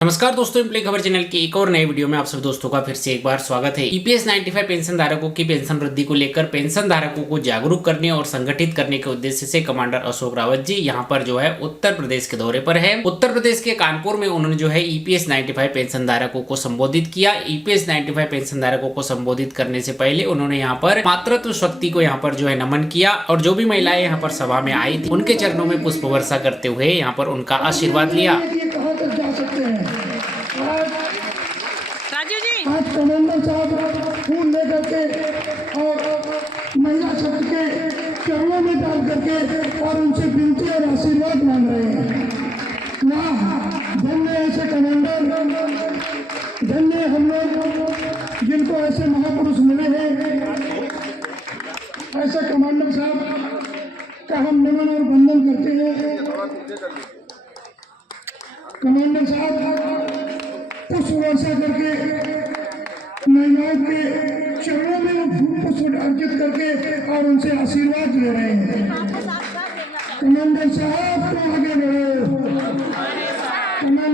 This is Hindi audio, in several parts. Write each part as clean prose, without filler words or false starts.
नमस्कार दोस्तों, प्ले खबर चैनल की एक और नए वीडियो में आप सभी दोस्तों का फिर से एक बार स्वागत है। ईपीएस 95 पेंशन धारकों की पेंशन वृद्धि को लेकर पेंशन धारकों को जागरूक करने और संगठित करने के उद्देश्य से कमांडर अशोक रावत जी यहां पर जो है उत्तर प्रदेश के दौरे पर है। उत्तर प्रदेश के कानपुर में उन्होंने जो है ईपीएस 95 पेंशन धारकों को संबोधित किया। ईपीएस 95 पेंशन धारकों को संबोधित करने से पहले उन्होंने यहाँ पर मातृत्व शक्ति को यहाँ पर जो है नमन किया और जो भी महिलाएं यहाँ पर सभा में आई थी उनके चरणों में पुष्प वर्षा करते हुए यहाँ पर उनका आशीर्वाद लिया। आज कमांडर साहब फूल लेकर के और महिला शक्ति के चरणों में डाल करके और उनसे विनती और आशीर्वाद मांग रहे हैं। वाह, धन्य ऐसे कमांडर, धन्य हम लोग जिनको ऐसे महापुरुष मिले हैं। ऐसे कमांडर साहब का हम नमन और वंदन करते हैं। कमांडर साहब पुष्प वर्षा करके महिलाओं के चरणों में वो पुष्प अर्पित करके और उनसे आशीर्वाद ले रहे हैं। कमांडर साहब तो आगे बढ़ो।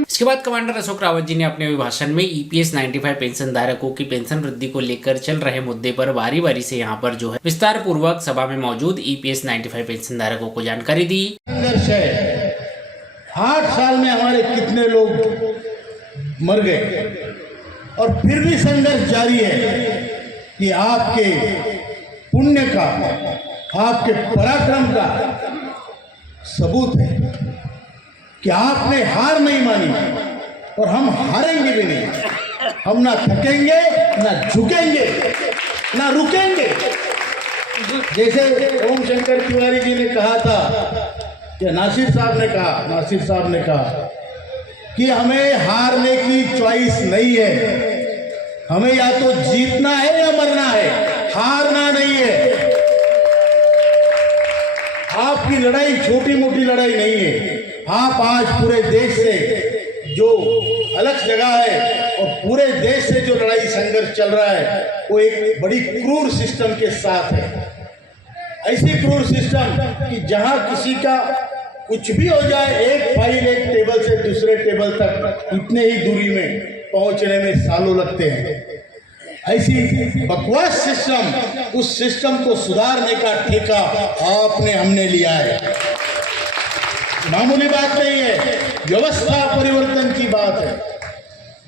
इसके बाद कमांडर अशोक रावत जी ने अपने अभिभाषण में ईपीएस 95 पेंशन धारकों की पेंशन वृद्धि को लेकर चल रहे मुद्दे पर बारी बारी से यहाँ पर जो है विस्तार पूर्वक सभा में मौजूद ईपीएस 95 पेंशन धारकों को जानकारी दी। 8 साल में हमारे कितने लोग मर गए और फिर भी संघर्ष जारी है कि आपके पुण्य का, आपके पराक्रम का सबूत है कि आपने हार नहीं मानी और हम हारेंगे भी नहीं। हम ना थकेंगे, ना झुकेंगे, ना रुकेंगे। जैसे ओम शंकर तिवारी जी ने कहा था या नासिर साहब ने कहा कि हमें हारने की चॉइस नहीं है, हमें या तो जीतना है या मरना है, हारना नहीं है। आपकी लड़ाई छोटी मोटी लड़ाई नहीं है। आप आज पूरे देश से जो अलग जगह है और पूरे देश से जो लड़ाई संघर्ष चल रहा है वो एक बड़ी क्रूर सिस्टम के साथ है। ऐसी क्रूर सिस्टम कि जहां किसी का कुछ भी हो जाए, एक फाइल एक टेबल से दूसरे टेबल तक इतने ही दूरी में पहुंचने में सालों लगते हैं। ऐसी बकवास सिस्टम, उस सिस्टम को सुधारने का ठेका हमने लिया है। मामूली बात नहीं है, व्यवस्था परिवर्तन की बात है।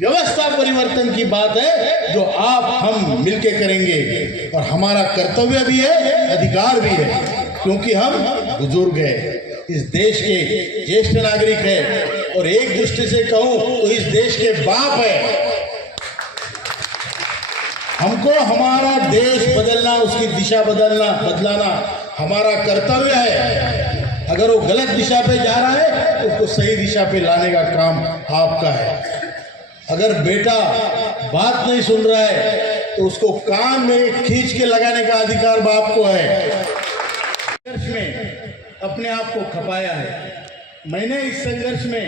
व्यवस्था परिवर्तन की बात है जो हम मिलके करेंगे और हमारा कर्तव्य भी है, अधिकार भी है, क्योंकि हम बुजुर्ग हैं, इस देश के ज्येष्ठ नागरिक है और एक दृष्टि से कहूं तो इस देश के बाप है। हमको हमारा देश बदलना, उसकी दिशा बदलाना हमारा कर्तव्य है। अगर वो गलत दिशा पे जा रहा है तो उसको सही दिशा पे लाने का काम आपका है। अगर बेटा बात नहीं सुन रहा है तो उसको कान में खींच के लगाने का अधिकार बाप को है। संघर्ष में अपने आप को खपाया है। मैंने इस संघर्ष में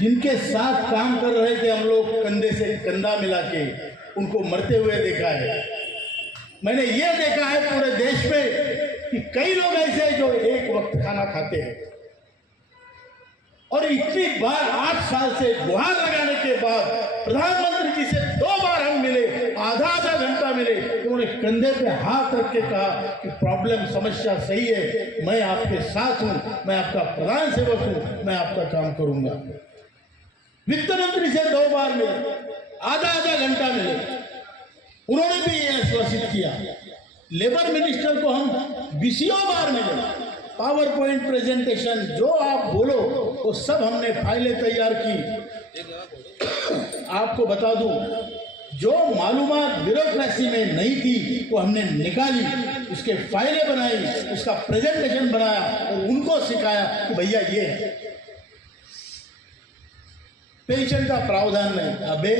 जिनके साथ काम कर रहे थे हम लोग कंधे से कंधा मिला के उनको मरते हुए देखा है। मैंने ये देखा है पूरे देश में कि कई लोग ऐसे हैं जो एक वक्त खाना खाते हैं और इतनी बार 8 साल से गुहार लगाने के बाद प्रधानमंत्री जी से 2 बार हम मिले, आधा घंटा मिले, उन्होंने कंधे पे हाथ रख के कहा कि प्रॉब्लम, समस्या सही है, मैं आपके साथ हूं, मैं आपका प्रधान सेवक हूं, मैं आपका काम करूंगा। वित्त मंत्री से 2 बार मिले, आधा घंटा मिले, उन्होंने भी ये आश्वासित किया। लेबर मिनिस्टर को हम 20 बार मिले। पावर पॉइंट प्रेजेंटेशन जो आप बोलो वो सब हमने फाइलें तैयार की। आपको बता दूं, जो मालूमात ब्यूरोक्रेसी में नहीं थी वो हमने निकाली, उसके फाइलें बनाई, उसका प्रेजेंटेशन बनाया और उनको सिखाया कि भैया ये है। पेंशन का प्रावधान नहीं, अबे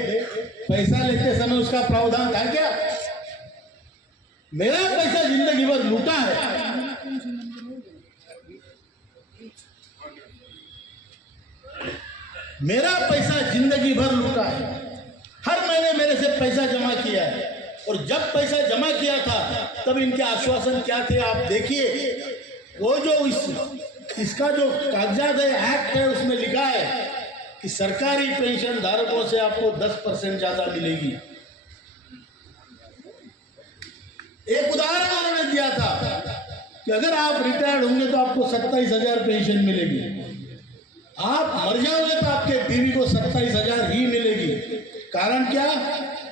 पैसा लेते समय उसका प्रावधान था क्या? मेरा पैसा जिंदगी भर लूटा है। मेरा पैसा जिंदगी भर लूटा है। हर महीने मेरे से पैसा जमा किया है और जब पैसा जमा किया था तब इनके आश्वासन क्या थे आप देखिए। वो जो इसका जो कागजात है, एक्ट है, उसमें लिखा है कि सरकारी पेंशन धारकों से आपको 10% ज़्यादा मिलेगी। एक उदाहरण उन्होंने दिया था कि अगर आप रिटायर्ड होंगे तो आपको 27,000 पेंशन मिलेगी, आप मर जाओगे तो आपके बीवी को 27,000 ही मिलेगी। कारण क्या?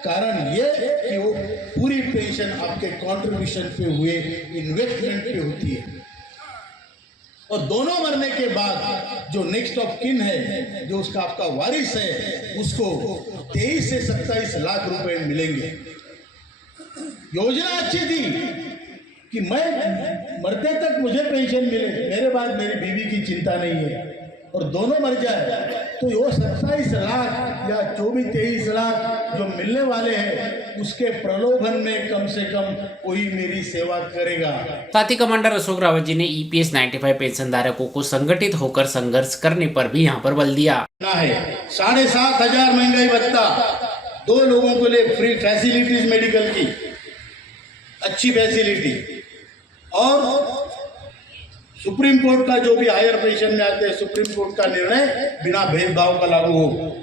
कारण ये कि वो पूरी पेंशन आपके कंट्रीब्यूशन पे हुए इन्वेस्टमेंट पे होती है, और दोनों मरने के बाद जो नेक्स्ट ऑफ किन है, जो उसका आपका वारिस है, उसको 23 से 27 लाख रुपए मिलेंगे। योजना अच्छी थी कि मैं मरते तक मुझे पेंशन मिले, मेरे बाद मेरी बीवी की चिंता नहीं है, और दोनों मर जाए तो वो 27 लाख या 24-23 लाख जो मिलने वाले हैं, उसके प्रलोभन में कम से कम कोई मेरी सेवा करेगा। साथ ही कमांडर अशोक रावत जी ने EPS 95 पेंशन धारकों को संगठित होकर संघर्ष करने पर भी यहाँ पर बल दिया। 7,500 महंगाई भत्ता, 2 लोगों के लिए फ्री फैसिलिटीज मेडिकल की अच्छी फैसिलिटी, और सुप्रीम कोर्ट का जो भी हायर पेंशन में आते हैं, सुप्रीम कोर्ट का निर्णय बिना भेदभाव का लागू हो,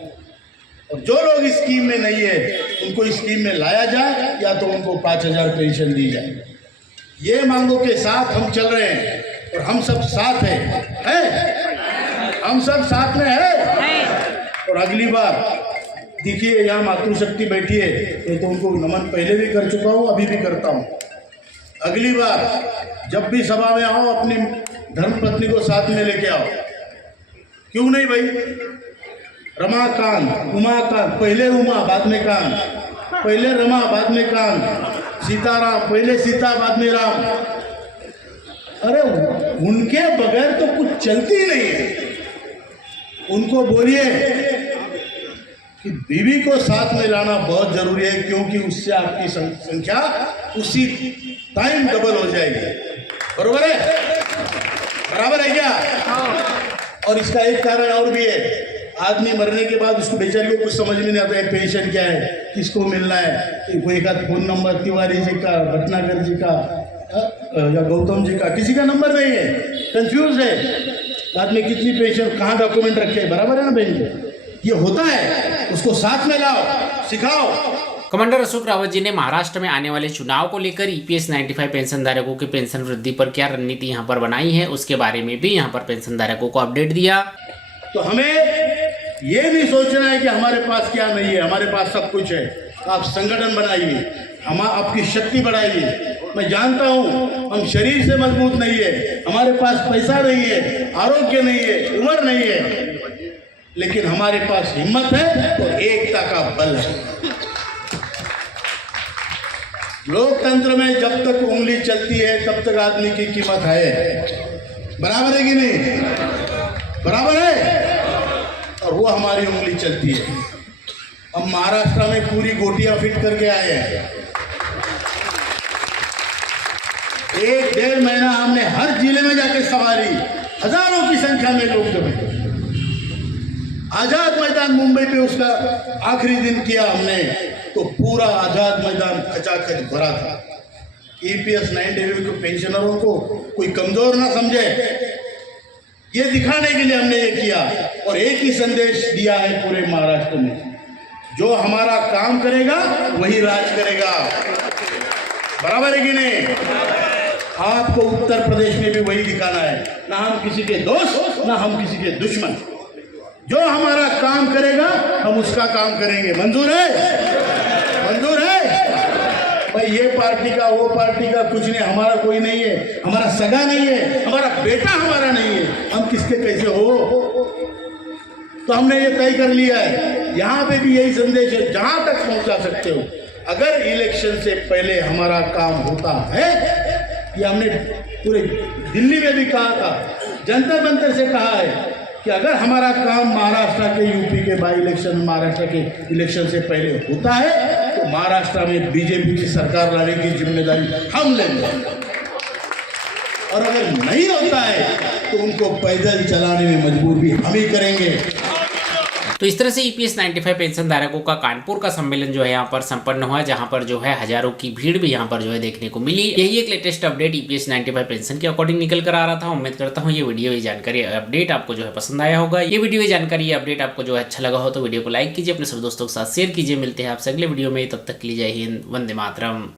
और जो लोग इस स्कीम में नहीं है उनको इस स्कीम में लाया जाए, या तो उनको 5,000 पेंशन दी जाए। ये मांगों के साथ हम चल रहे हैं, और हम सब साथ हैं, हम सब साथ में हैं। और अगली बार देखिए, यहाँ मातृशक्ति बैठी है, ये तो उनको नमन पहले भी कर चुका हूँ, अभी भी करता हूँ। अगली बार जब भी सभा में आओ, अपनी धर्मपत्नी को साथ में लेके आओ। क्यों नहीं भाई? रमाकांत, उमाकांत, पहले उमा बाद में कांत, पहले रमा बाद में कांत, सीताराम पहले सीता बाद में राम। अरे उनके बगैर तो कुछ चलती नहीं है। उनको बोलिए कि बीवी को साथ में लाना बहुत जरूरी है, क्योंकि उससे आपकी संख्या उसी टाइम डबल हो जाएगी। बरोबर है? बराबर है क्या? और इसका एक कारण और भी है, आदमी मरने के बाद उसको बेचारी को कुछ समझ में नहीं आता है पेंशन क्या है, किसको मिलना है। कोई का फोन नंबर तिवारी जी का, भटनागर जी का या गौतम जी का, किसी का नंबर नहीं है, कंफ्यूज है। आदमी कितनी पेंशन, कहाँ डॉक्यूमेंट रखे, बराबर है ना बहन? ये होता है, उसको साथ में लाओ, सिखाओ। कमांडर अशोक रावत जी ने महाराष्ट्र में आने वाले चुनाव को लेकर EPS 95 पेंशन धारकों की पेंशन वृद्धि पर क्या रणनीति यहाँ पर बनाई है, उसके बारे में भी यहाँ पर पेंशन धारकों को अपडेट दिया। तो हमें ये नहीं सोचना है कि हमारे पास क्या नहीं है, हमारे पास सब कुछ है। आप संगठन बनाइए, हम आपकी शक्ति बढ़ाइए। मैं जानता हूँ हम शरीर से मजबूत नहीं है, हमारे पास पैसा नहीं है, आरोग्य नहीं है, उम्र नहीं है, लेकिन हमारे पास हिम्मत है, तो एकता का बल है। लोकतंत्र में जब तक उंगली चलती है तब तक आदमी की कीमत है। बराबर है कि नहीं? बराबर है। और वो हमारी उंगली चलती है। हम महाराष्ट्र में पूरी गोटियां फिट करके आए हैं। 1-1.5 महीना हमने हर जिले में जाके सवारी, हजारों की संख्या में लोग जमे। आजाद मैदान मुंबई पे उसका आखिरी दिन किया हमने, तो पूरा आजाद मैदान खचाखच भरा था। EPS 95 के पेंशनरों को कोई कमजोर ना समझे, ये दिखाने के लिए हमने ये किया। और एक ही संदेश दिया है पूरे महाराष्ट्र में, जो हमारा काम करेगा वही राज करेगा। बराबर है कि नहीं? आपको उत्तर प्रदेश में भी वही दिखाना है, ना हम किसी के दोस्त, ना हम किसी के दुश्मन। जो हमारा काम करेगा हम उसका काम करेंगे। मंजूर है? मंजूर है? भाई ये पार्टी का, वो पार्टी का कुछ नहीं, हमारा कोई नहीं है, हमारा सगा नहीं है, हमारा बेटा हमारा नहीं है, हम किसके कैसे हो? तो हमने ये तय कर लिया है। यहाँ पे भी यही संदेश है, जहाँ तक पहुँचा सकते हो। अगर इलेक्शन से पहले हमारा काम होता है, ये हमने पूरे दिल्ली में भी कहा था, जंतर मंतर से कहा है कि अगर हमारा काम महाराष्ट्र के, यूपी के बाई इलेक्शन, महाराष्ट्र के इलेक्शन से पहले होता है, तो महाराष्ट्र में बीजेपी की सरकार लाने की जिम्मेदारी हम लेंगे। और अगर नहीं होता है तो उनको पैदल चलाने में मजबूर भी हम ही करेंगे। तो इस तरह से ईपीएस 95 पेंशन धारकों का कानपुर का सम्मेलन जो है यहाँ पर संपन्न हुआ, जहाँ पर जो है हजारों की भीड़ भी यहाँ पर जो है देखने को मिली। यही एक लेटेस्ट अपडेट ईपीएस 95 पेंशन के अकॉर्डिंग निकल कर आ रहा था। उम्मीद करता हूँ ये वीडियो, ये जानकारी, अपडेट आपको जो है पसंद आया होगा। ये वीडियो, ये जानकारी, अपडेट आपको जो है अच्छा लगा हो तो वीडियो को लाइक कीजिए, अपने सभी दोस्तों के साथ शेयर कीजिए। मिलते हैं आपसे अगले वीडियो में, तब तक के लिए जय हिंद, वंदे मातरम।